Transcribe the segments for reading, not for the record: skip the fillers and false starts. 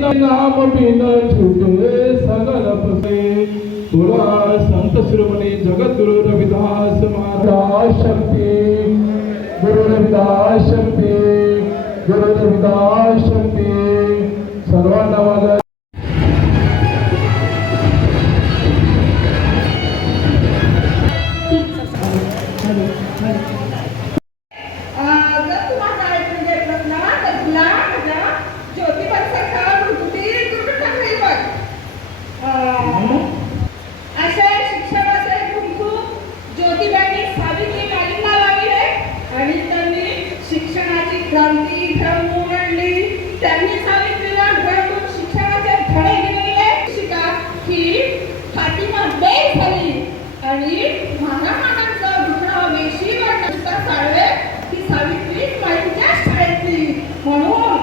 नाम बिन छूटे सगल फसे। बोला संत शिरोमणी जगद्गुरु रविदास महाराज शक्ति, गुरु रविदास शक्ति, गुरु रविदास शक्ति। सर्वांना माझा क्रांती घडवून आणली. त्यांनी सावित्रीला घडवून शिक्षणाचे धडे दिलेले. शिका ही फातिमा बेग झाली आणि महाराणांचं दुसरं वेशीवर नसता साळवे ही सावित्री माईच्या शाळेतली. म्हणून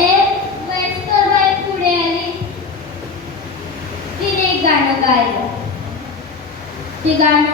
एक वयस्कर पुढे आली. तिने गाणं गायलं. ते गाणं